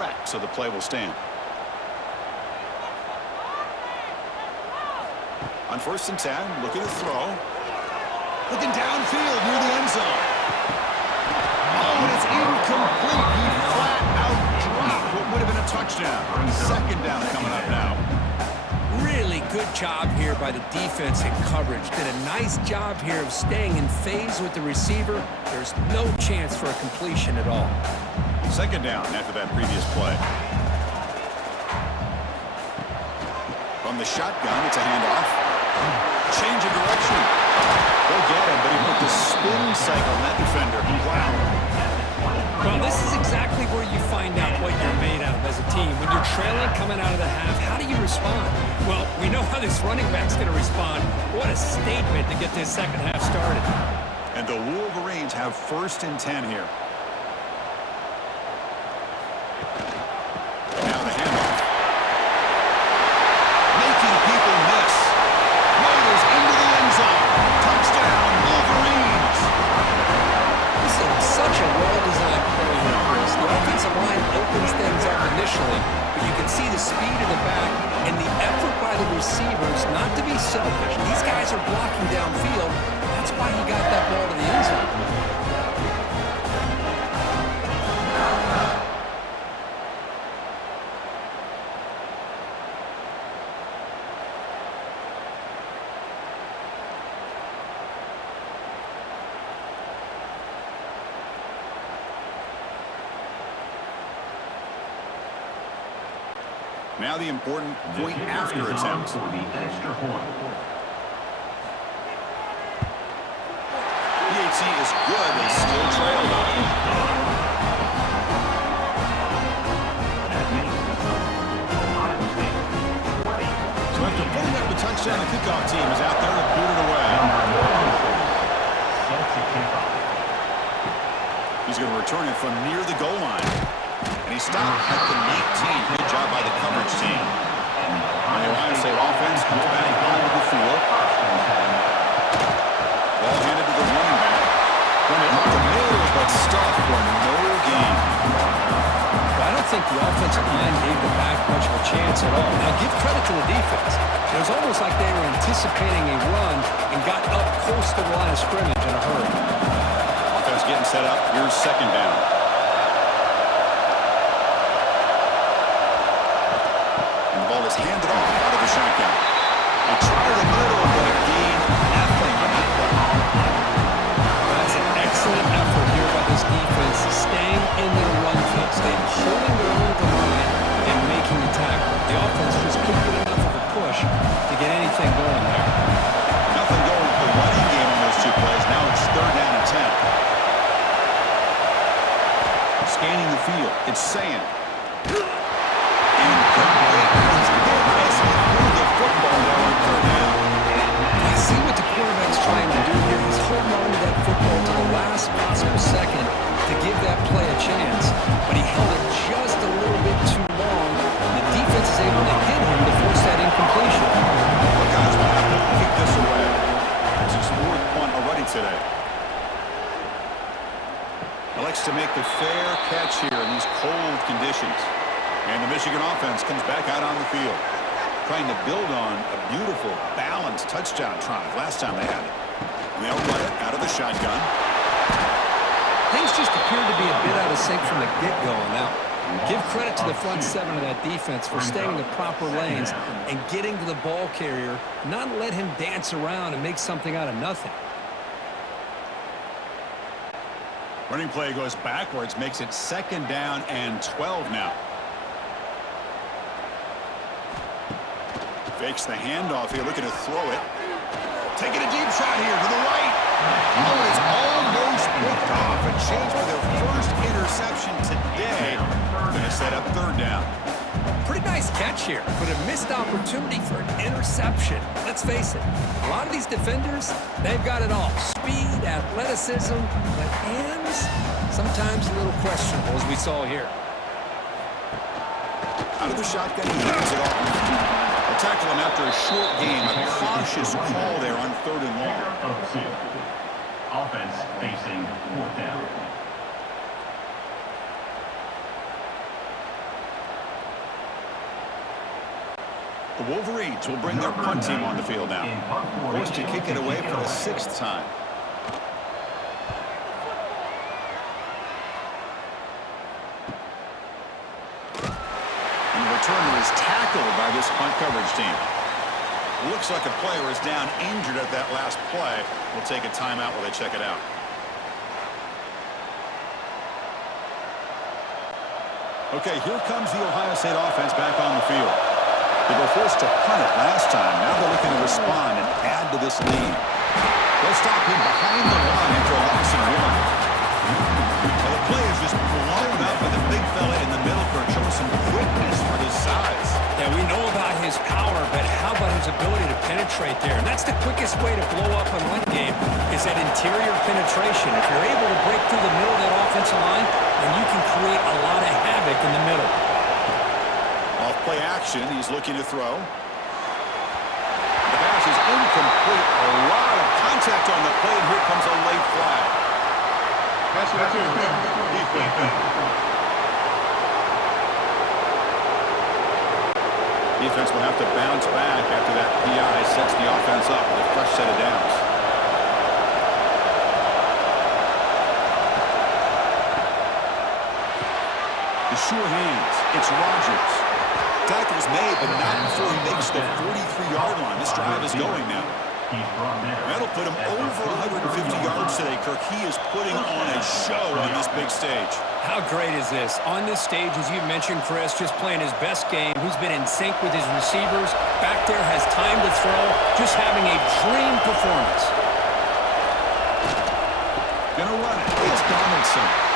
correct, so the play will stand. On 1st and 10, looking to throw. Looking downfield near the end zone. Oh, and it's incomplete. He flat out dropped what would have been a touchdown. 2nd down coming up now. Really good job here by the defense in coverage. Did a nice job here of staying in phase with the receiver. There's no chance for a completion at all. 2nd down after that previous play. From the shotgun, it's a handoff. Change of direction. Go get him, but he put the spin cycle on that defender. Wow. Well, this is exactly where you find out what you're made of as a team. When you're trailing coming out of the half, how do you respond? Well, we know how this running back's going to respond. What a statement to get this 2nd half started. And the Wolverines have 1st and 10 here. Now the handoff. Making people miss. Motors into the end zone. Touchdown, Wolverines. This is such a well-designed play here, Chris. The offensive line opens things up initially, but you can see the speed of the back and the effort by the receivers not to be selfish. These guys are blocking downfield. That's why he got that ball to the end zone. Now the important point after attempt. For the extra point. PAT is good and still trailed up. So after putting up the touchdown, the kickoff team is out there to boot it away. He's going to return it from near the goal line. And he stopped at the 19. Good job by the coverage team. And the Ohio State offense comes back onto the field. Ball handed to the running back. Run it up the middle, but stuffed for no gain. Well, I don't think the offensive line gave the back much of a chance at all. Now, give credit to the defense. It was almost like they were anticipating a run and got up close to the line of scrimmage in a hurry. Offense getting set up. Here's 2nd down. Handed off out of the shotgun. They try to the middle, but a gain nothing on that play. That's an excellent effort here by this defense, staying in their run field, staying holding their own to line and making the tackle. The offense just couldn't get enough of a push to get anything going there. Nothing going with the running game on those 2 plays. Now it's 3rd down and 10. Scanning the field. It's saying. I see what the quarterback's trying to do here. He's holding on to that football to the last possible second to give that play a chance, but he held it just a little bit too long. The defense is able to hit him to force that incompletion. The guys will have to kick this away. It's his 4th punt already today. Elects to make the fair catch here in these cold conditions. And the Michigan offense comes back out on the field, trying to build on a beautiful, balanced touchdown drive last time they had it. And they'll run it out of the shotgun. Things just appeared to be a bit out of sync from the get-go on that one. Give credit to the front 7 of that defense for staying in the proper lanes and getting to the ball carrier, not let him dance around and make something out of nothing. Running play goes backwards, makes it 2nd down and 12 now. Fakes the handoff here, looking to throw it. Taking a deep shot here to the right. Oh, and it's almost picked off. A chance for their first interception today. Going to set up 3rd down. Pretty nice catch here, but a missed opportunity for an interception. Let's face it, a lot of these defenders, they've got it all. Speed, athleticism, but hands, sometimes a little questionable, as we saw here. Out of the shotgun, he hands it off. Tackle him after a short game. A cautious call there on 3rd and long. Offense facing 4th down. The Wolverines will bring their punt team on the field now. Forced to kick it away for the 6th time. And the returner is tackled by this punt coverage team. Looks like a player is down injured at that last play. We'll take a timeout while they check it out. Okay, here comes the Ohio State offense back on the field. They were forced to punt it last time. Now they're looking to respond and add to this lead. They'll stop him behind the line after a loss of 1. Well, the play is just blown up by the big fella in the middle for showing some quickness for his size. Yeah, we know about his power, but how about his ability to penetrate there? And that's the quickest way to blow up a run game is that interior penetration. If you're able to break through the middle of that offensive line, then you can create a lot of havoc in the middle. Off play action, he's looking to throw. The pass is incomplete. A lot of contact on the play, and here comes a late flag. Defense will have to bounce back after that PI sets the offense up with a fresh set of downs. The sure hands. It's Rodgers. Tackle's made, but not before he makes the 43-yard line. This drive is going now. That'll put him over 150 yards today, Kirk. He is putting on a show on this big stage. How great is this? On this stage, as you mentioned, Chris, just playing his best game. He's been in sync with his receivers. Back there, has time to throw. Just having a dream performance. Gonna run it. It's Donaldson.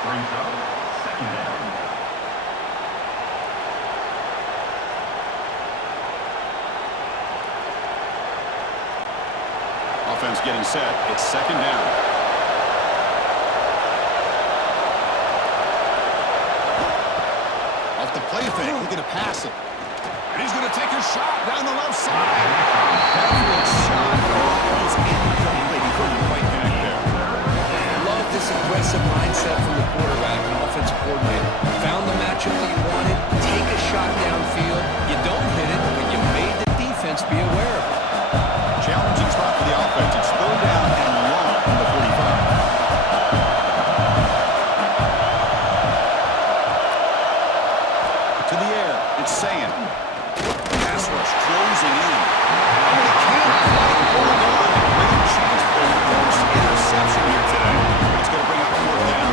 Brings up 2nd down. Offense getting set. It's 2nd down. Off the play fake, looking to pass it. And he's going to take a shot down the left side. That shot is incomplete. He couldn't quite connect there. Love this aggressive mindset from the quarterback and offensive coordinator. Found the matchup that you wanted. Take a shot downfield. You don't hit it, but you made the defense be aware of it. Challenging spot for the offense. It's 3rd down and long from the 45. To the air. It's Sand. Pass rush closing in. Oh, he can't quite hold on. Great chance for the first interception here today. It's going to bring up 4th down.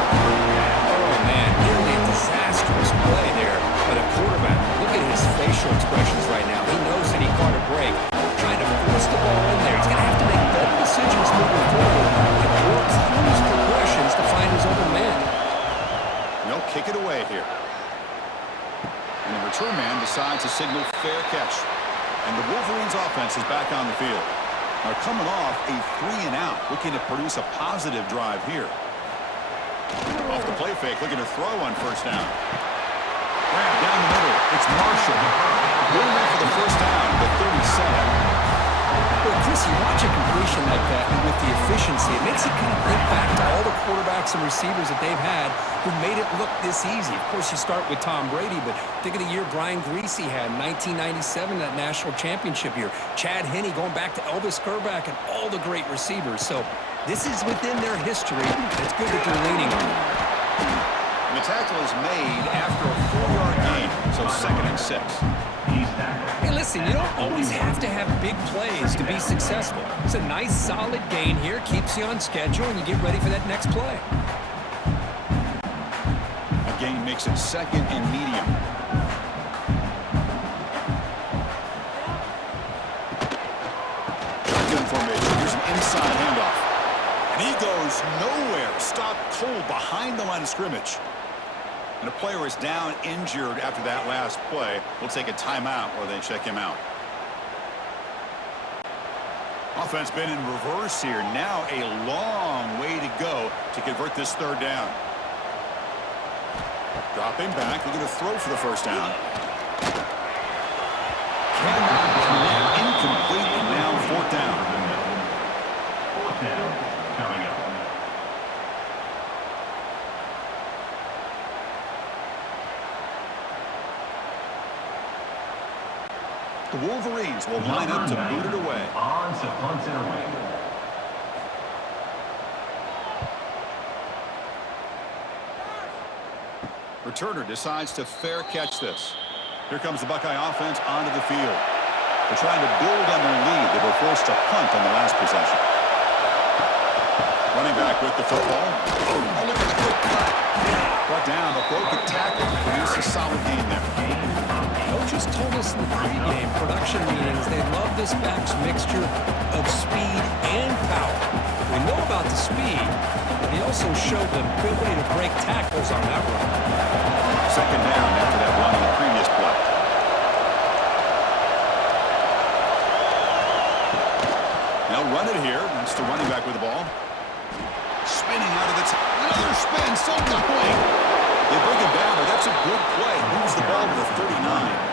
Oh, man, nearly a disastrous play there by the quarterback. Look at his facial expressions right now. He knows that he caught a break. Trying to force the ball in there. He's going to have to make better decisions moving forward and work through his progressions to find his open man. They'll kick it away here. And the return man decides to signal fair catch. And the Wolverines offense is back on the field. Are coming off a 3-and-out, looking to produce a positive drive here. Off the play fake, looking to throw on 1st down. Grab down the middle. It's Marshall. Going there for the 1st down, the 37. Well, Chris, you watch a completion like that and with the efficiency, it makes you kind of think back to all the quarterbacks and receivers that they've had who made it look this easy. Of course, you start with Tom Brady, but think of the year Brian Greasy had in 1997, that national championship year. Chad Henne going back to Elvis Kerback and all the great receivers. So this is within their history. It's good that they're leaning on it. And the tackle is made after a 4-yard gain, so 2nd and 6. Hey, listen, you don't always have to have big plays to be successful. It's a nice, solid gain here, keeps you on schedule, and you get ready for that next play. A gain makes it 2nd and medium. Shotgun formation. Here's an inside handoff. And he goes nowhere. Stopped cold behind the line of scrimmage. And a player is down injured after that last play. We'll take a timeout while they check him out. Offense been in reverse here. Now a long way to go to convert this 3rd down. Dropping back, looking to throw for the 1st down. Cannot connect, incomplete, and now 4th down. 4th down coming up. The Wolverines will line up to boot it away. On to punt it away. Returner decides to fair catch this. Here comes the Buckeye offense onto the field. They're trying to build on their lead. They were forced to punt on the last possession. Running back with the football. Oh, look at the quick cut. Brought down, but broke the tackle. Produced a solid gain there. Coaches told us in the pregame production meetings they love this back's mixture of speed and power. We know about the speed, but he also showed the ability to break tackles on that run. Second down after that run on the previous play. They'll run it here. That's the running back with the ball. Spinning out of the another spin, so going. They bring him down, but that's a good play. Moves the ball to the 39.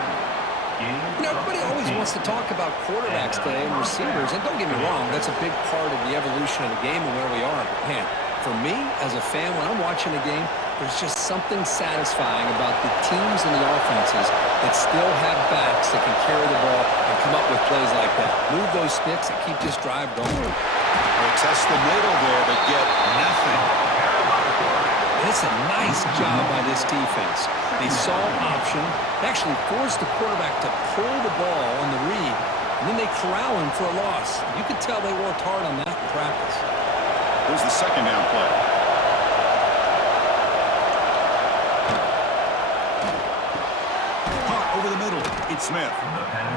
You know, everybody always wants to talk about quarterbacks today and receivers, and don't get me wrong, that's a big part of the evolution of the game and where we are. But man, for me, as a fan, when I'm watching a game, there's just something satisfying about the teams and the offenses that still have backs that can carry the ball and come up with plays like that. Move those sticks and keep this drive going. They test the middle there, but get nothing. And it's a nice job by this defense. They saw option. They actually forced the quarterback to pull the ball on the read, and then they corral him for a loss. You could tell they worked hard on that in practice. Here's the second down play. Caught over the middle. It's Smith.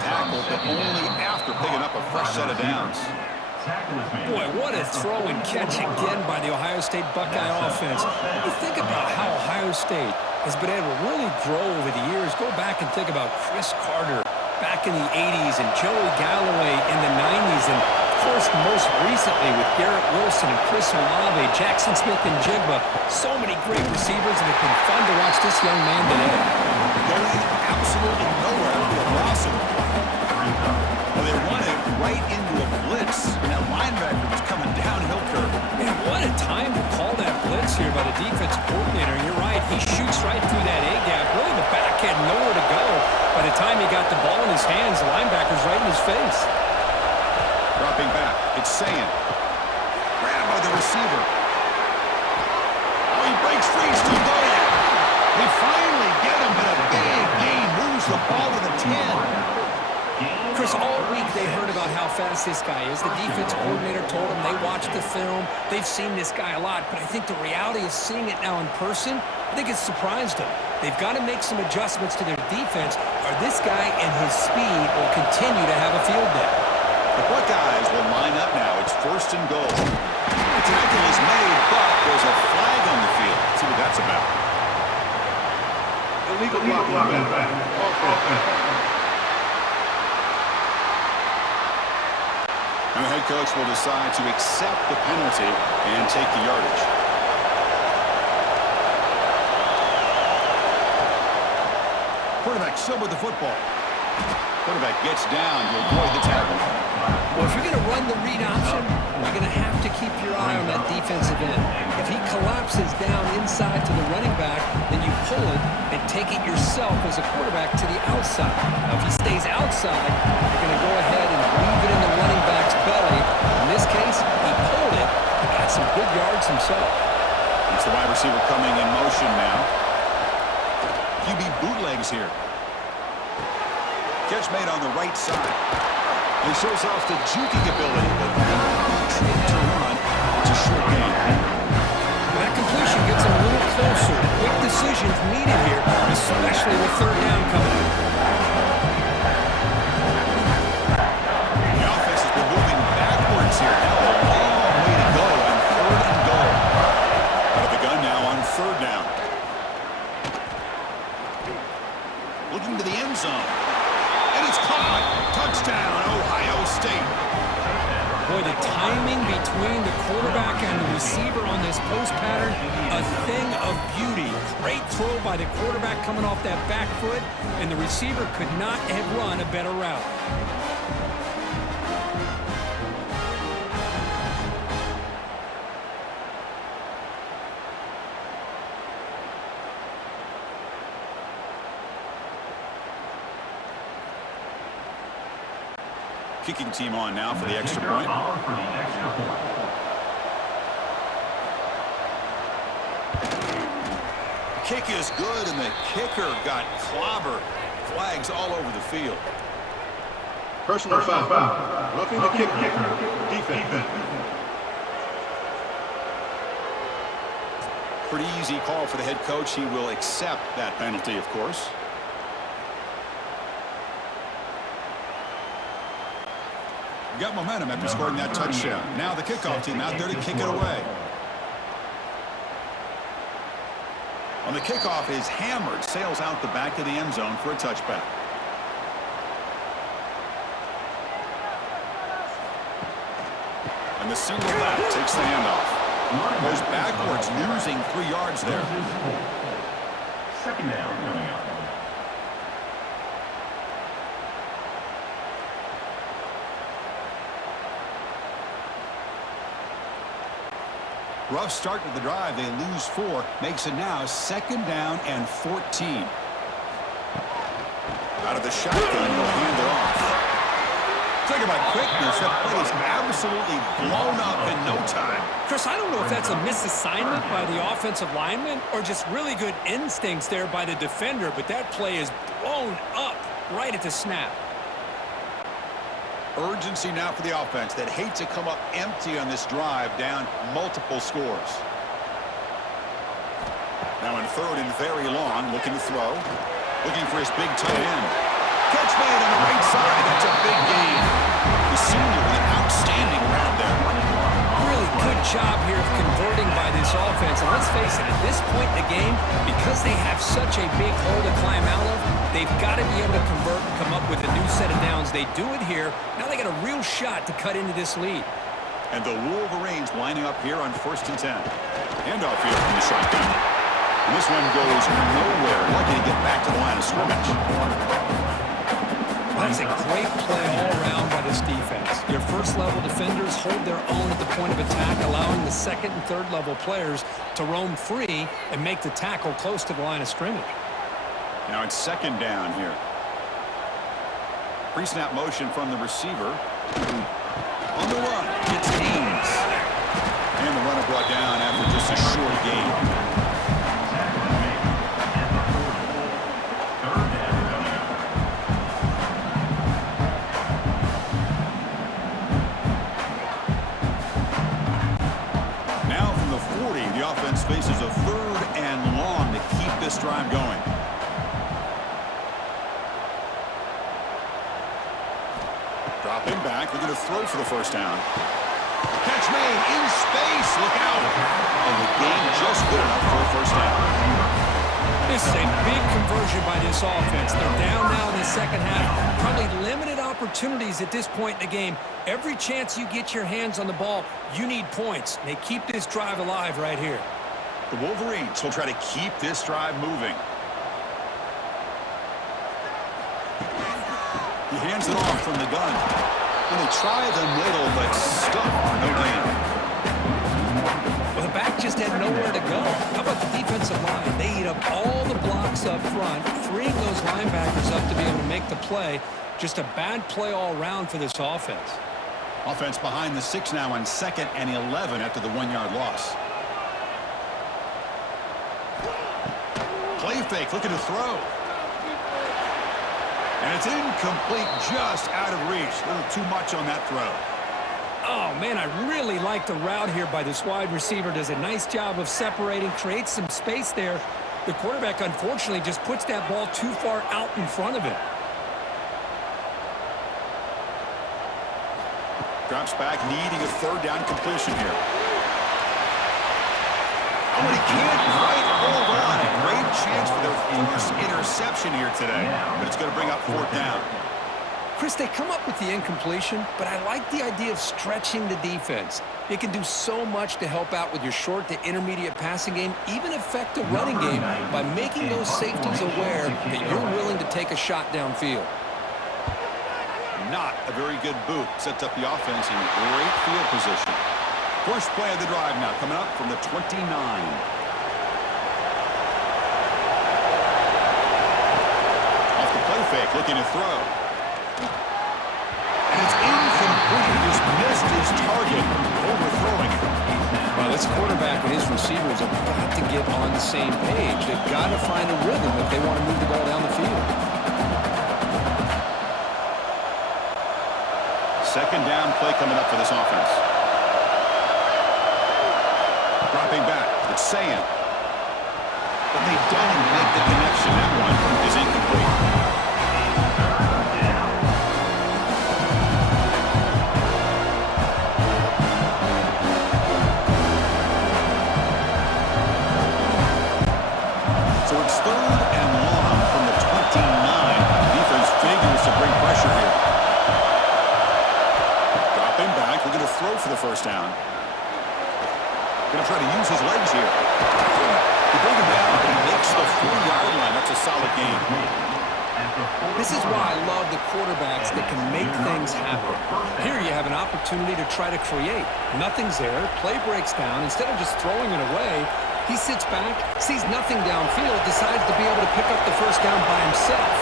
Tackled, but only after picking up a fresh set of downs. Boy, what a throw and catch again by the Ohio State Buckeye offense. You think about how Ohio State has been able to really grow over the years. Go back and think about Chris Carter back in the 80s and Joey Galloway in the 90s. And, of course, most recently with Garrett Wilson and Chris Olave, Jackson Smith and Jigba. So many great receivers, and it's been fun to watch this young man today. Going absolutely nowhere with a loss of the play. Well, they run it right into a blitz, and that linebacker was coming downhill curve. Man, what a time to call that blitz here by the defensive coordinator. And you're right, he shoots right through that A-gap. Really, the back had nowhere to go. By the time he got the ball in his hands, the linebacker's right in his face. Dropping back, it's Sayan. Grabbed by the receiver. Oh, he breaks free, still going. They finally get him, but a big gain moves the ball to the 10. Chris, all week they heard about how fast this guy is. The defense coordinator told them they watched the film. They've seen this guy a lot, but I think the reality is seeing it now in person, I think it's surprised them. They've got to make some adjustments to their defense, or this guy and his speed will continue to have a field day. The Buckeyes will line up now. It's first and goal. The tackle is made, but there's a flag on the field. Let's see what that's about. Illegal block. And the head coach will decide to accept the penalty and take the yardage. Quarterback still with the football. Quarterback gets down to avoid the tackle. Well, if you're going to run the read option, you're going to have to keep your eye on that defensive end. If he collapses down inside to the running back, then you pull it and take it yourself as a quarterback to the outside. Now, if he stays outside, you're going to go ahead and leave it in the running back's belly. In this case, he pulled it and got some good yards himself. It's the wide receiver coming in motion now. QB bootlegs here. Catch made on the right side. He shows off the juking ability, but not to run. It's a short game. That completion gets him a little closer. Quick decisions needed here, especially with third down coming up. The offense has been moving backwards here. Now a long way to go on third and goal. Out of the gun now on third down. Looking to the end zone. And it's caught. Touchdown, Ohio State. Boy, the timing between the quarterback and the receiver on this post pattern, a thing of beauty. Great throw by the quarterback coming off that back foot, and the receiver could not have run a better route. kicking team on now for the extra Kicker point. on for the extra point. Kick is good, and the kicker got clobbered. Flags all over the field. Personal foul. Roughing the kicker. Defense. Pretty easy call for the head coach. He will accept that penalty, of course. Got momentum after scoring that touchdown. Now the kickoff team out there to kick it away. On the kickoff is hammered, sails out the back of the end zone for a touchback. And the single back takes the handoff. Goes backwards, losing 3 yards there. Second down coming up. Rough start to the drive. They lose 4. Makes it now 2nd down and 14. Out of the shotgun, he'll hand it off. Talking about quickness, that play is absolutely blown up in no time. Chris, I don't know if that's a misassignment by the offensive lineman or just really good instincts there by the defender, but that play is blown up right at the snap. Urgency now for the offense that hate to come up empty on this drive, down multiple scores. Now in 3rd and very long, looking to throw. Looking for his big tight end. Catch made on the right side. That's a big gain. The senior with an outstanding round there. Really good job here of converting by this offense. And let's face it, at this point in the game, because they have such a big hole to climb out of, they've got to be able to convert and come up with a new set of downs. They do it here. Now they got a real shot to cut into this lead. And the Wolverines lining up here on 1st and 10. Handoff here from the shotgun. And this one goes nowhere. Lucky to get back to the line of scrimmage. That's a great play all around by this defense. Your first-level defenders hold their own at the point of attack, allowing the 2nd and 3rd level players to roam free and make the tackle close to the line of scrimmage. Now it's 2nd down here. Pre-snap motion from the receiver. On the run, it's Haynes. And the runner brought down after just a short gain. Faces a 3rd and long to keep this drive going. Dropping back, looking to throw for the 1st down. Catch made in space, look out. And the gain just good enough for a 1st down. This is a big conversion by this offense. They're down now in the 2nd half. Probably limited opportunities at this point in the game. Every chance you get your hands on the ball, you need points. They keep this drive alive right here. The Wolverines will try to keep this drive moving. He hands it off from the gun. And they try the middle, but stuck for no gain. Well, the back just had nowhere to go. How about the defensive line? They eat up all the blocks up front, freeing those linebackers up to be able to make the play. Just a bad play all around for this offense. Offense behind the 6 now on 2nd and 11 after the 1-yard loss. Play fake, looking to throw. And it's incomplete, just out of reach. A little too much on that throw. Oh, man, I really like the route here by this wide receiver. Does a nice job of separating, creates some space there. The quarterback, unfortunately, just puts that ball too far out in front of him. Drops back, needing a 3rd down completion here. Oh, and he can't quite hold on. A great chance for their first interception here today. But it's going to bring up 4th down. Chris, they come up with the incompletion, but I like the idea of stretching the defense. It can do so much to help out with your short to intermediate passing game, even affect the running game by making those safeties aware that you're willing to take a shot downfield. Not a very good boot. Sets up the offense in great field position. First play of the drive now coming up from the 29. Off the play fake, looking to throw. And it's in his target, overthrowing it. Well, this quarterback and his receivers have got to get on the same page. They've got to find a rhythm if they want to move the ball down the field. Second down play coming up for this offense. Dropping back, it's saying. But they don't make the connection. That one is incomplete. So it's third and long from the 29. Defense figures to bring pressure here. Dropping back, we're going to throw for the first down. Going to try to use his legs here. They bring him down, and he makes the 4-yard line. That's a solid game. This is why I love the quarterbacks that can make things happen. Here you have an opportunity to try to create. Nothing's there. Play breaks down. Instead of just throwing it away, he sits back, sees nothing downfield, decides to be able to pick up the first down by himself.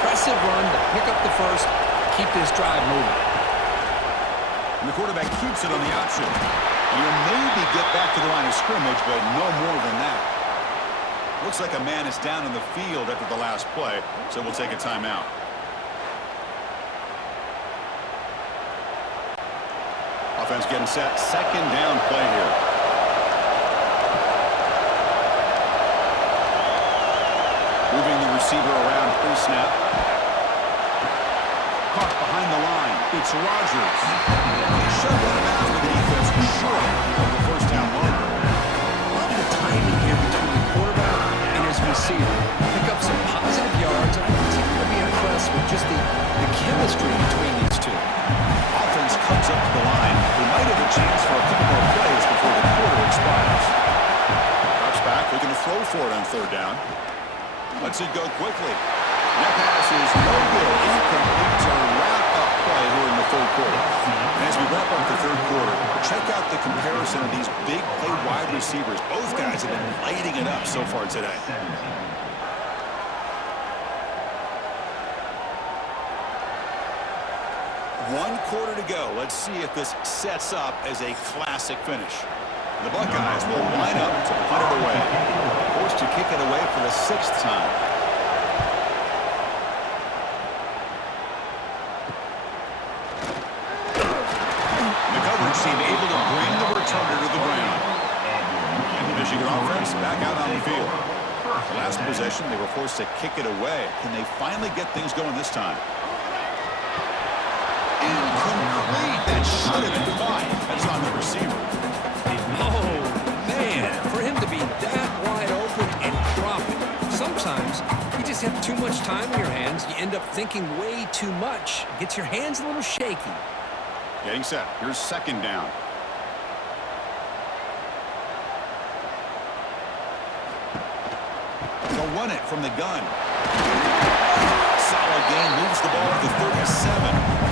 Impressive run to pick up the first, keep this drive moving. And the quarterback keeps it on the option. He'll maybe get back to the line of scrimmage, but no more than that. Looks like a man is down in the field after the last play, so we'll take a timeout. Offense getting set. Second down play here. Moving the receiver around pre-snap. Caught behind the line. It's Rodgers. He shoved out of bounds with the defense short of the first down marker. A lot of the timing here between the quarterback and his receiver. Pick up some positive yards, and I continue to be impressed with just the chemistry between these two. Offense comes up to the line. We might have a chance for a couple more plays before the quarter expires. Drops back, looking to throw for it on third down. Lets it go quickly. That pass is no good. Incomplete to wrap up play here in the third quarter. And as we wrap up the third quarter, check out the comparison of these big play wide receivers. Both guys have been lighting it up so far today. One quarter to go. Let's see if this sets up as a classic finish. The Buckeyes will line up to punt it away. Forced to kick it away for the 6th time. The coverage team able to bring the returner to the ground. And the Michigan offense back out on the field. Last possession, they were forced to kick it away. Can they finally get things going this time? Incomplete. That should have been fine. That's on the receiver. Oh, man, for him to be that wide open and drop it. Sometimes you just have too much time in your hands. You end up thinking way too much. Gets your hands a little shaky. Getting set. Here's second down. They'll run it from the gun. Solid gain. Moves the ball to the 37.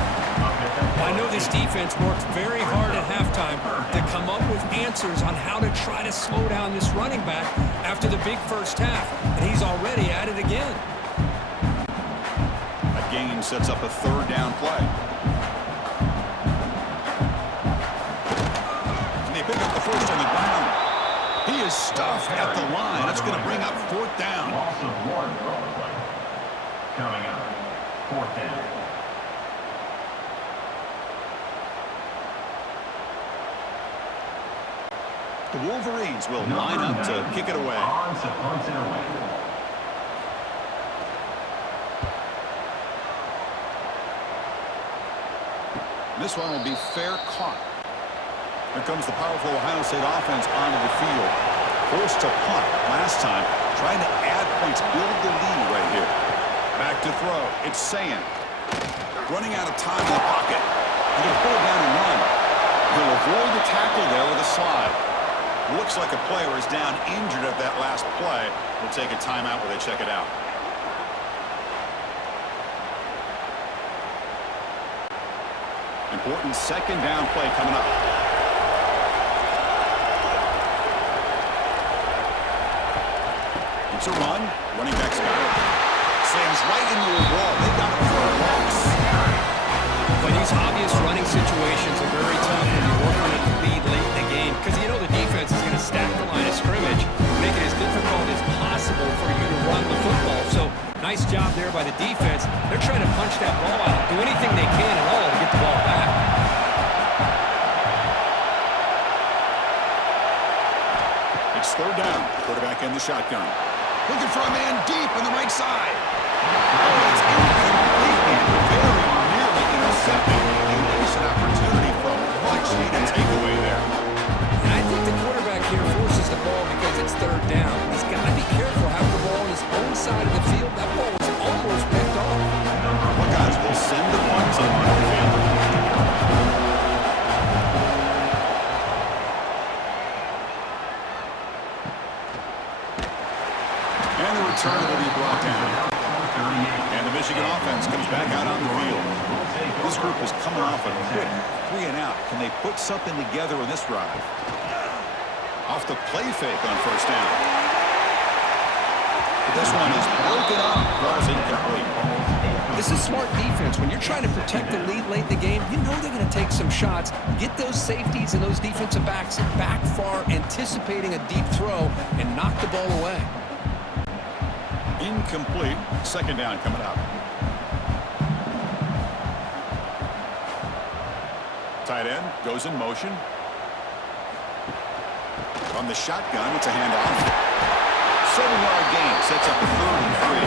I know this defense worked very hard at halftime to come up with answers on how to try to slow down this running back after the big first half, and he's already at it again. A gain sets up a third down play. And they pick up the first on the ground. He is stuffed at the line. That's going to bring up fourth down. Loss of 1 play. Coming up, 4th down. The Wolverines will line up to kick it away. This one will be fair caught. Here comes the powerful Ohio State offense onto the field. Forced to punt last time. Trying to add points, build the lead right here. Back to throw. It's Sayan. Running out of time in the pocket. He's going to pull it down and run. He'll avoid the tackle there with a slide. Looks like a player is down injured at that last play. We'll take a timeout while they check it out. Important second down play coming up. It's a run. Running back's got it. Slams right into a wall. They got it for a loss. When you These obvious running situations are very tough when you're working with the lead late in the game because you know the defense is going to stack the line of scrimmage, make it as difficult as possible for you to run the football. So nice job there by the defense. They're trying to punch that ball out, do anything they can at all to get the ball back. It's third down. Quarterback in the shotgun. Looking for a man deep on the right side. Oh, it's incomplete and very nearly intercepted. He missed an opportunity for a much-needed takeaway there. And I think the quarterback here forces the ball because it's third down. He's got to be careful having the ball on his own side of the field. That ball was almost picked off. Buckeyes will send the punt team on the field. And the return will be brought down. And the Michigan offense comes back out on the field. This group is coming off a quick 3-and-out. Can they put something together in this drive? Off the play fake on first down. But this one is broken up. Ball's incomplete. This is smart defense. When you're trying to protect the lead late in the game, you know they're going to take some shots, get those safeties and those defensive backs back far, anticipating a deep throw, and knock the ball away. Incomplete. Second down coming up. Tight end goes in motion. On the shotgun, it's a handoff. 7-yard gain sets up a 3rd and 3.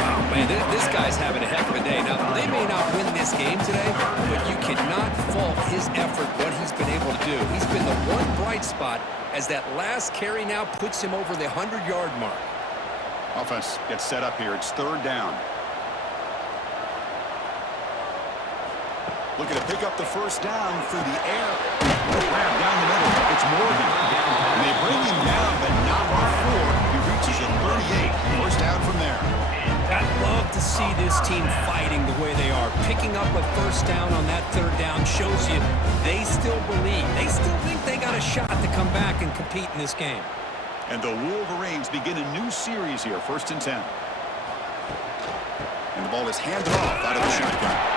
Wow, man, this guy's having a heck of a day. Now, they may not win this game today, but you cannot fault his effort, what he's been able to do. He's been the one bright spot as that last carry now puts him over the 100-yard mark. Offense gets set up here. It's third down. Looking to pick up the first down through the air. Grab down the middle. It's Morgan. And they bring him down, but not before he reaches the 38. First down from there. I'd love to see this team fighting the way they are. Picking up a first down on that third down shows you they still believe. They still think they got a shot to come back and compete in this game. And the Wolverines begin a new series here, 1st and 10. And the ball is handed off out of the shotgun.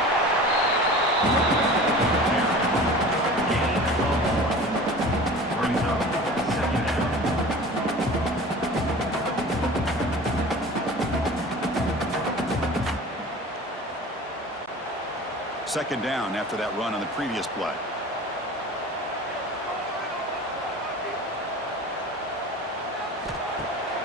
Second down after that run on the previous play.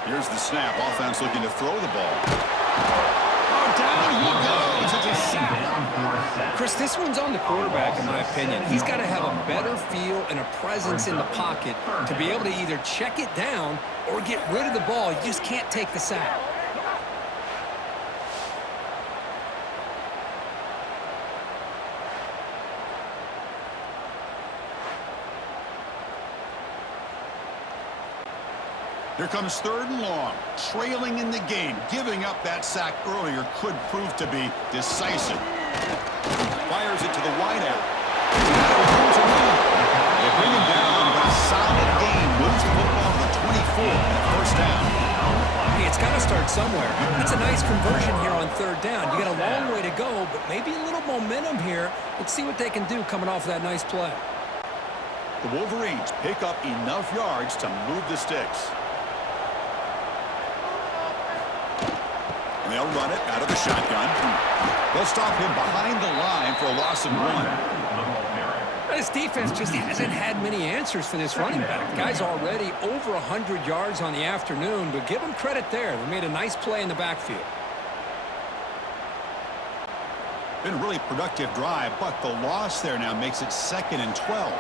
Here's the snap. Offense looking to throw the ball. Oh, down he goes. It's a sack. Chris, this one's on the quarterback, in my opinion. He's got to have a better feel and a presence in the pocket to be able to either check it down or get rid of the ball. You just can't take the sack. Here comes third and long. Trailing in the game. Giving up that sack earlier could prove to be decisive. Fires it to the wideout. They bring him down, but a solid gain. Moves the football to the 24. First down. Hey, it's got to start somewhere. It's a nice conversion here on third down. You got a long way to go, but maybe a little momentum here. Let's see what they can do coming off that nice play. The Wolverines pick up enough yards to move the sticks. And they'll run it out of the shotgun. They'll stop him behind the line for a loss of 1. This defense just hasn't had many answers for this running back. The guy's already over 100 yards on the afternoon, but give him credit there. They made a nice play in the backfield. Been a really productive drive, but the loss there now makes it 2nd and 12.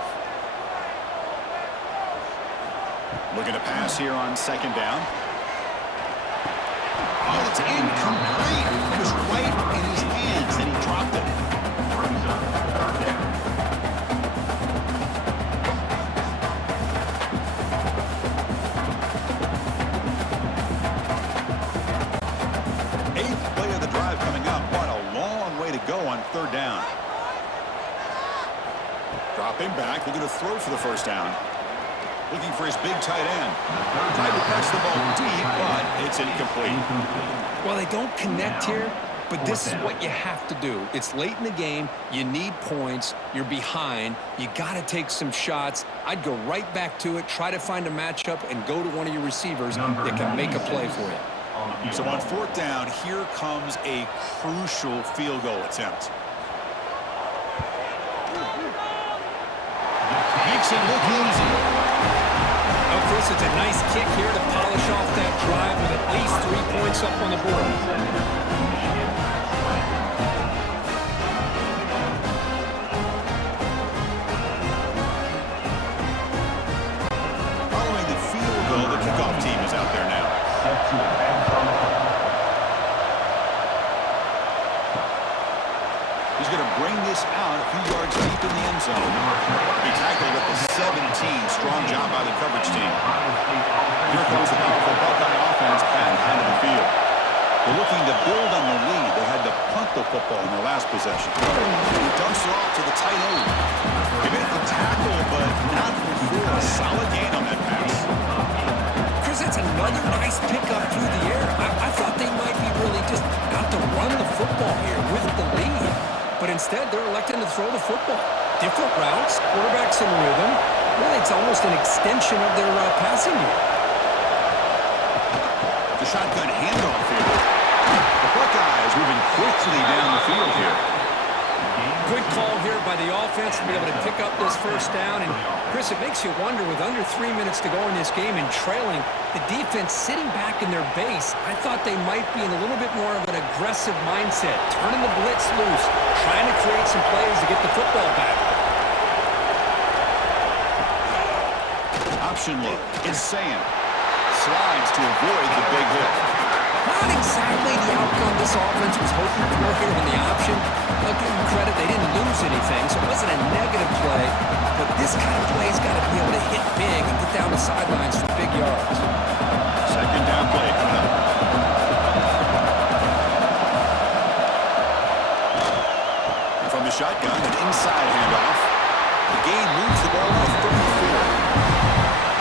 Looking to pass here on second down. Oh, it's incomplete. It was right in his hands, and he dropped it. Eighth play of the drive coming up, but a long way to go on third down. Dropping back, looking to throw for the first down. Looking for his big tight end. Tried to press the ball deep, but it's incomplete. Well, they don't connect here. But this is what you have to do. It's late in the game. You need points. You're behind. You got to take some shots. I'd go right back to it, try to find a matchup, and go to one of your receivers that can make a play for you. So on fourth down, here comes a crucial field goal attempt. Makes it look easy. Oh, Chris, it's a nice kick here to polish off that drive with at least 3 points up on the board. Following the field goal, the kickoff team is out there now. He's going to bring this out a few yards deep in the end zone. He tackled at the 17. Strong job by the coverage team. Here comes the powerful Buckeye offense back onto the field. They're looking to build on the lead. They had to punt the football in their last possession. He dumps it off to the tight end. He made the tackle, but not before a solid gain on that pass. Chris, that's another nice pickup through the air. I thought they might be really just out to run the football here with the lead. But instead, they're electing to throw the football. Different routes, quarterbacks in rhythm. Really, it's almost an extension of their passing game. The shotgun handoff here. The Buckeyes moving quickly down the field here. Good call here by the offense to be able to pick up this first down. And, Chris, it makes you wonder, with under 3 minutes to go in this game and trailing, the defense sitting back in their base, I thought they might be in a little bit more of an aggressive mindset, turning the blitz loose, trying to create some plays to get the football back. Option look. Insane. Slides to avoid the big hit. Not exactly the outcome this offense was hoping for here in the option. I'll give them credit, they didn't lose anything, so it wasn't a negative play. But this kind of play's got to be able to hit big and get down the sidelines for big yards. Second down play coming up. And from the shotgun, an inside handoff. The gain moves the ball to 34.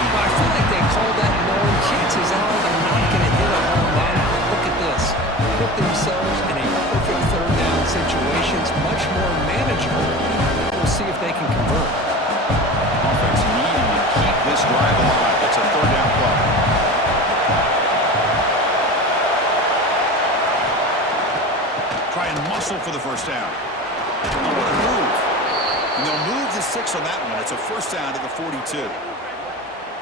But I feel like they call that known. Chances are they're not going to hit a home run. But look at this. Put themselves in a perfect third down situation. It's much more manageable. We'll see if they can convert. Offense needing to keep this drive alive. It's a third down play. Try and muscle for the first down. Oh, what a move. And they'll move the 6 on that one. It's a first down to the 42.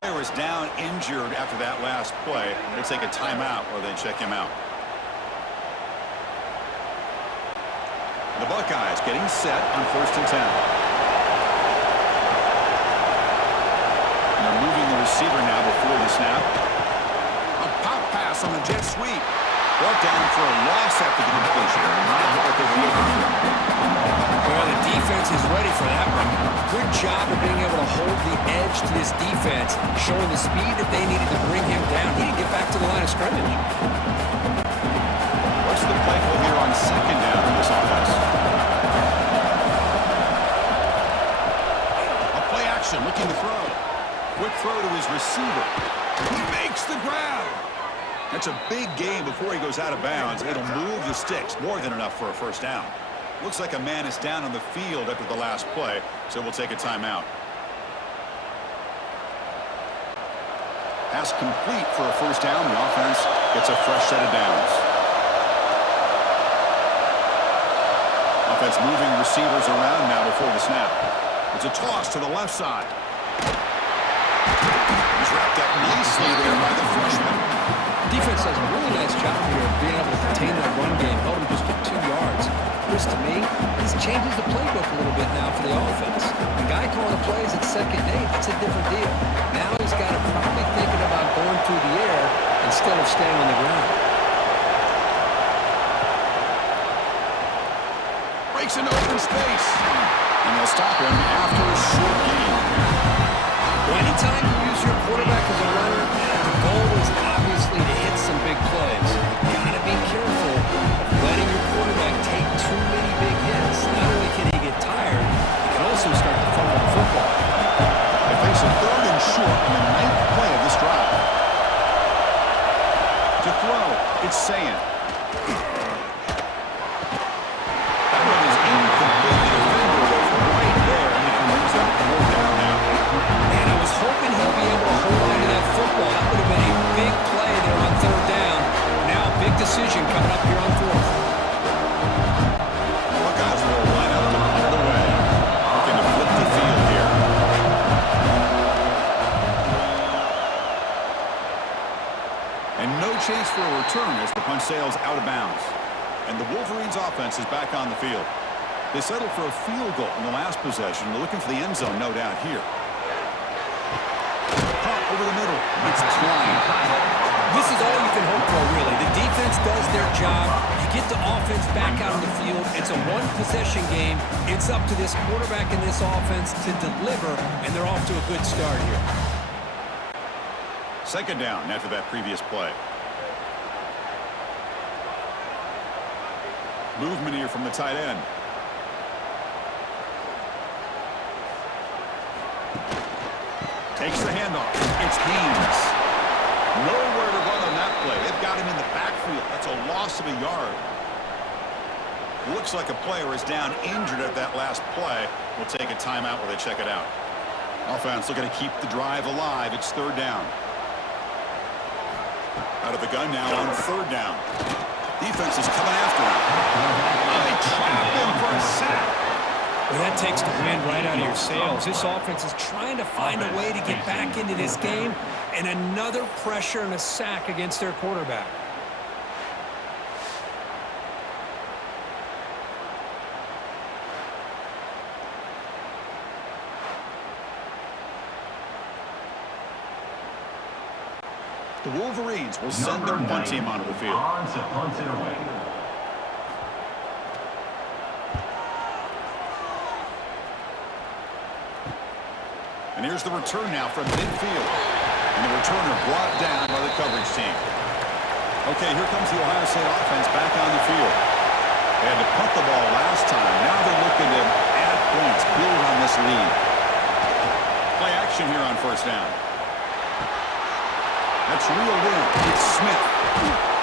Player is down injured after that last play. They'll take a timeout or they check him out. The Buckeyes getting set on 1st and 10. And they're moving the receiver now before the snap. A pop pass on the jet sweep. Brought down for a loss after the completion. Not what they were looking for. Well, the defense is ready for that one. Good job of being able to hold the edge to this defense, showing the speed that they needed to bring him down. He didn't get back to the line of scrimmage. What's the play call here on second down for this offense? A play action, looking to throw. Quick throw to his receiver. He makes the grab. That's a big gain before he goes out of bounds. It'll move the sticks, more than enough for a first down. Looks like a man is down on the field after the last play, so we'll take a timeout. Pass complete for a first down. The offense gets a fresh set of downs. Offense moving receivers around now before the snap. It's a toss to the left side. He's wrapped up nicely there by the freshman. Defense does a really nice job here of being able to contain that run game, held him just to 2 yards. Chris, to me, this changes the playbook a little bit now for the offense. The guy calling the plays at second and 8, that's a different deal. Now he's got to probably thinking about going through the air instead of staying on the ground. Breaks into open space. And they'll stop him after a short gain. Well, anytime you use your quarterback as a runner, the goal is obviously to hit some big plays. You gotta be careful of letting your quarterback take too many big hits. Not only can he get tired, he can also start to fumble the football. They face a 3rd and short on the 9th play of this drive. To throw, it's Sayin. And no chance for a return as the punch sails out of bounds. And the Wolverines offense is back on the field. They settled for a field goal in the last possession. They're looking for the end zone, no doubt, here. Pump over the middle. It's flying. This is all you can hope for, really. The defense does their job. You get the offense back out on the field. It's a one-possession game. It's up to this quarterback and this offense to deliver, and they're off to a good start here. Second down after that previous play. Movement here from the tight end. Takes the handoff. It's Haynes. Nowhere to run on that play. They've got him in the backfield. That's a loss of a yard. Looks like a player is down injured at that last play. We'll take a timeout while they check it out. Offense looking to keep the drive alive. It's third down. Out of the gun now on third down. Defense is coming after him. They trap him for a sack. Well, that takes the wind right out of your sails. This offense is trying to find a way to get back into this game, and another pressure and a sack against their quarterback. The Wolverines will send their punt team onto the field. On to punt it away. And here's the return now from midfield. And the returner brought down by the coverage team. Okay, here comes the Ohio State offense back on the field. They had to punt the ball last time. Now they're looking to add points, build on this lead. Play action here on first down. That's reeled in. It's Smith.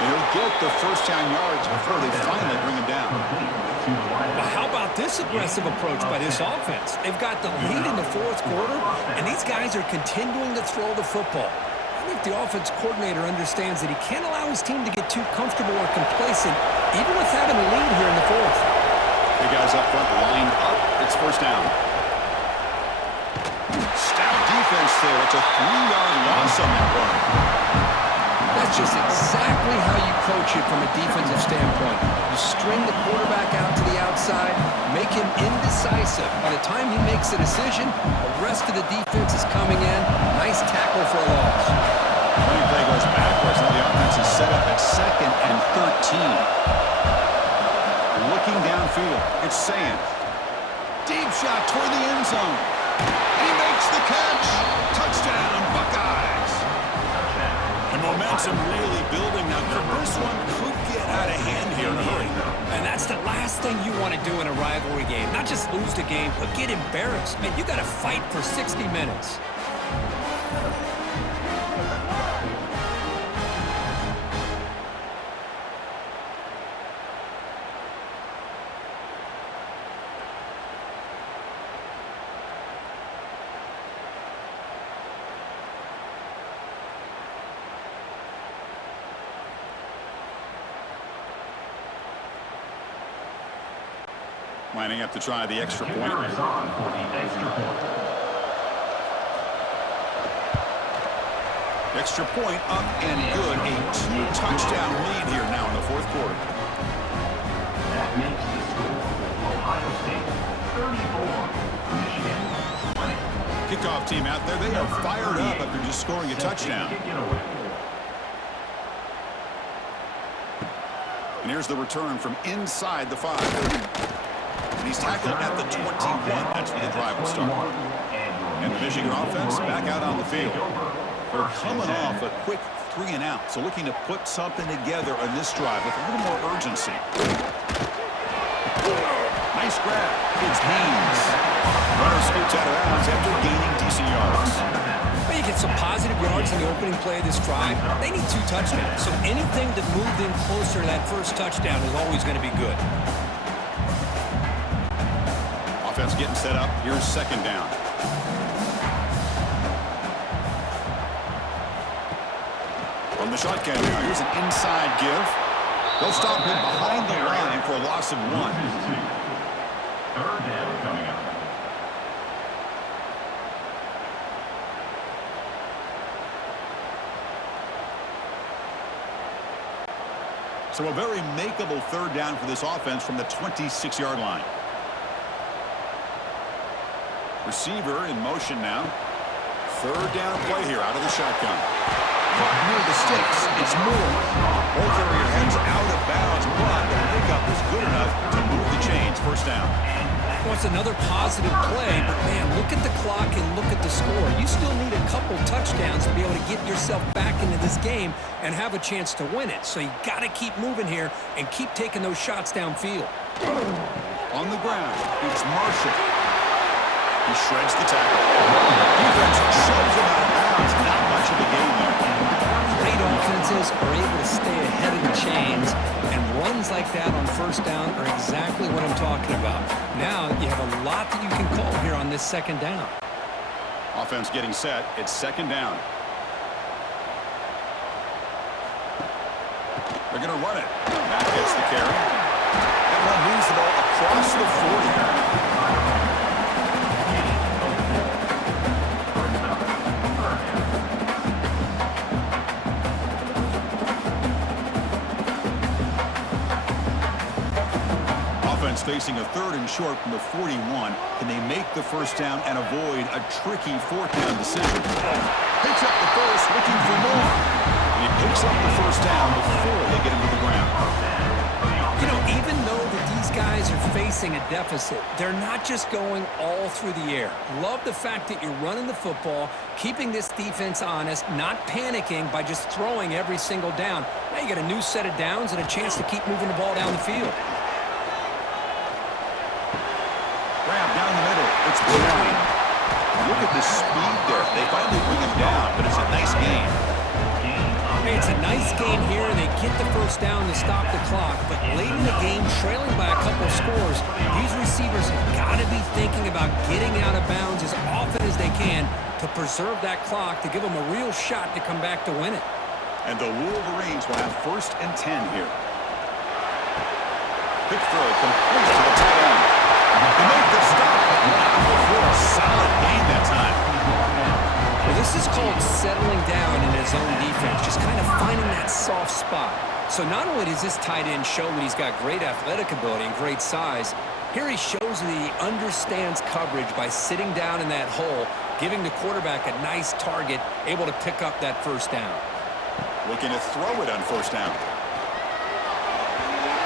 And he'll get the first down yards before they finally bring him down. Well, how about this aggressive approach by this offense? They've got the lead in the fourth quarter, and these guys are continuing to throw the football. I think the offense coordinator understands that he can't allow his team to get too comfortable or complacent, even with having a lead here in the fourth. The guys up front lined up. It's first down. Stout defense there. It's a 3-yard loss on that run. That's just exactly how you coach it from a defensive standpoint. You string the quarterback out to the outside, make him indecisive. By the time he makes a decision, the rest of the defense is coming in. Nice tackle for a loss. Running play goes backwards, and the offense is set up at 2nd and 13. Looking downfield, it's Sand. Deep shot toward the end zone. He makes the catch. Touchdown, Buckeyes. And momentum really building now. This one could get out of hand here in a hurry. And that's the last thing you want to do in a rivalry game. Not just lose the game, but get embarrassed. Man, you got to fight for 60 minutes. Lining up to try the extra point. Kicker is on for the extra point. Extra point up and good. A 2-touchdown lead here now in the fourth quarter. That makes the score Ohio State 34, Michigan 20. Kickoff team out there. They are fired up after just scoring a touchdown. Kick it away. And here's the return from inside the 5. And he's tackled at the 21. That's where the drive will start. And the Michigan offense back out on the field. They're coming off a quick 3-and-out, so looking to put something together on this drive with a little more urgency. Nice grab. It's Haynes. Runner scoots out of bounds after gaining decent yards. Well, you get some positive yards in the opening play of this drive. They need 2 touchdowns, so anything to move them closer to that first touchdown is always going to be good. Offense getting set up. Here's second down. From the shotgun now, here's an inside give. They'll stop him behind the line for a loss of 1. Third down coming up. So a very makeable third down for this offense from the 26-yard line. Receiver in motion now. Third down play here out of the shotgun. Caught near the sticks. It's Moore. Ball carrier heads out of bounds, but the pickup is good enough to move the chains. First down. Well, it's another positive play, but man, look at the clock and look at the score. You still need a couple touchdowns to be able to get yourself back into this game and have a chance to win it. So you got to keep moving here and keep taking those shots downfield. On the ground, it's Marshall. He shreds the tackle. Defense shoves him out of bounds. Not much of a gain there. Great offenses are able to stay ahead of the chains, and runs like that on first down are exactly what I'm talking about. Now you have a lot that you can call here on this second down. Offense getting set. It's second down. They're going to run it. Matt gets the carry. That one moves the ball across the 40. Facing a third and short from the 41. Can they make the first down and avoid a tricky fourth down decision? Picks up the first, looking for more. And he picks up the first down before they get him to the ground. You know, even though that these guys are facing a deficit, they're not just going all through the air. Love the fact that you're running the football, keeping this defense honest, not panicking by just throwing every single down. Now you got a new set of downs and a chance to keep moving the ball down the field. Down the middle, it's Brown. Look at the speed there. They finally bring him down, but it's a nice game. Hey, it's a nice game here, and they get the first down to stop the clock. But late in the game, trailing by a couple scores, these receivers have got to be thinking about getting out of bounds as often as they can to preserve that clock, to give them a real shot to come back to win it. And the Wolverines will have first and 10 here. Quick throw, complete to the tight end. They make the stop. Before a solid gain that time. Well, this is called settling down in his own defense, just kind of finding that soft spot. So not only does this tight end show that he's got great athletic ability and great size, here he shows that he understands coverage by sitting down in that hole, giving the quarterback a nice target, able to pick up that first down. Looking to throw it on first down.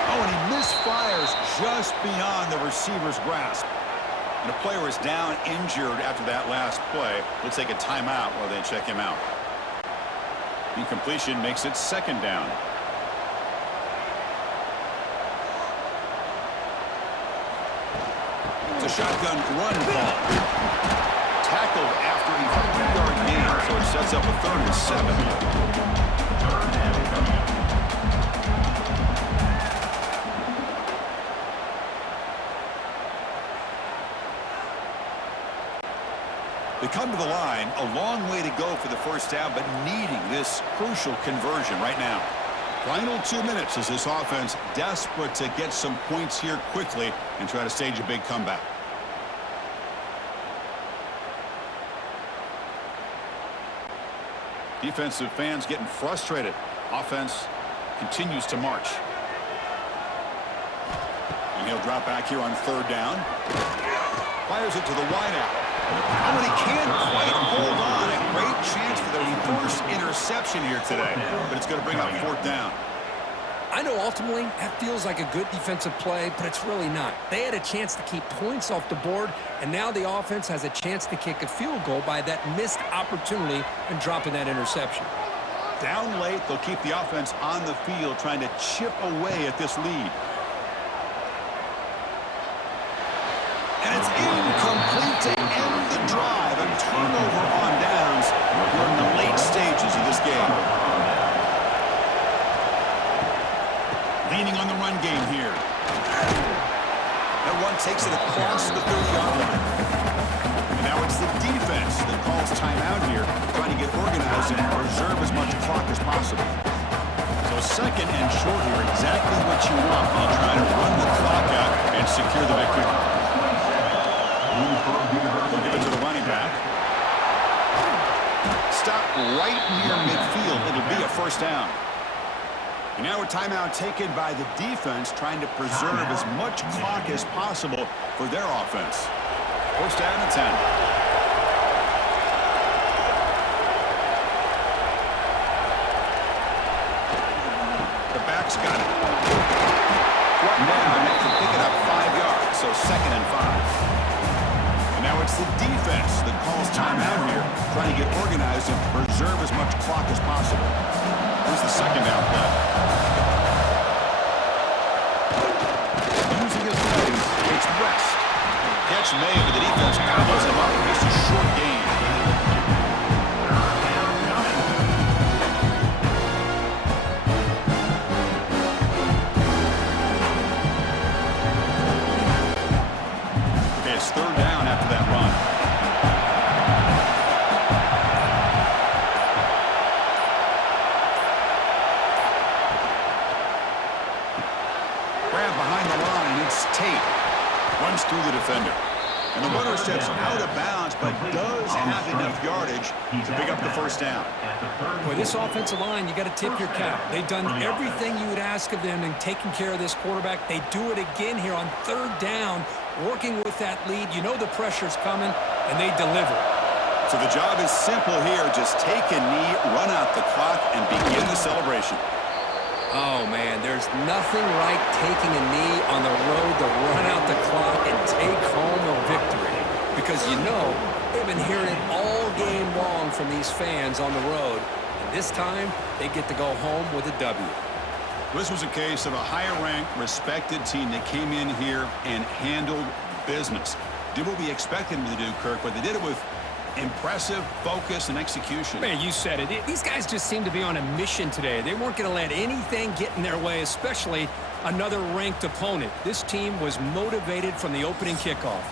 Oh, and he misfires just beyond the receiver's grasp. And a player is down injured after that last play. We'll take a timeout while they check him out. Incompletion makes it second down. It's a shotgun run call. Tackled after a 3-yard gain, so it sets up a third and 7. They come to the line, a long way to go for the first down, but needing this crucial conversion right now. Final 2 minutes as this offense desperate to get some points here quickly and try to stage a big comeback. Defensive fans getting frustrated. Offense continues to march. And he'll drop back here on third down. Fires it to the wideout. Oh, and he can't quite hold on. A great chance for their first interception here today. But it's going to bring up fourth down. I know ultimately that feels like a good defensive play, but it's really not. They had a chance to keep points off the board, and now the offense has a chance to kick a field goal by that missed opportunity and dropping that interception. Down late, they'll keep the offense on the field trying to chip away at this lead. And it's incomplete to end the drive. A turnover on downs. We're in the late stages of this game. Leaning on the run game here. That run takes it across the 30-yard line. And now it's the defense that calls timeout here, trying to get organized and preserve as much clock as possible. So second and short here, exactly what you want when you try to run the clock out and secure the victory. They'll give it to the running back. Stop right near midfield. It'll be a first down. And now a timeout taken by the defense, trying to preserve as much clock as possible for their offense. First down and 10. The back's got it. Now they can pick it up 5 yards, so 2nd and 5. And now it's the defense that calls timeout here, trying to get organized and preserve as much clock as possible. Here's the 2nd down play. Using his legs, it's West. Catch made, but the defense gobbles him up. It's a short gain. Okay, it's 3rd down after that run. Grab behind the line. It's Tate. Runs through the defender. And the runner steps out of bounds, but does have enough yardage to pick up the first down. Boy, this offensive line, you got to tip your cap. They've done everything you would ask of them in taking care of this quarterback. They do it again here on 3rd down, working with that lead. You know the pressure's coming, and they deliver. So the job is simple here. Just take a knee, run out the clock, and begin the celebration. Oh, man, there's nothing like taking a knee on the road to run out the clock and take home a victory. Because you know, they've been hearing it all game long from these fans on the road. And this time, they get to go home with a W. This was a case of a higher-ranked, respected team that came in here and handled business. Did what we expected them to do, Kirk, but they did it with impressive focus and execution. Man, you said it. These guys just seem to be on a mission today. They weren't going to let anything get in their way, especially another ranked opponent. This team was motivated from the opening kickoff.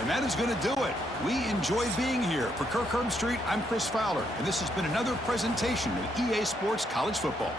And that is going to do it. We enjoy being here. For Kirk Herbstreit, I'm Chris Fowler, and this has been another presentation of EA Sports College Football.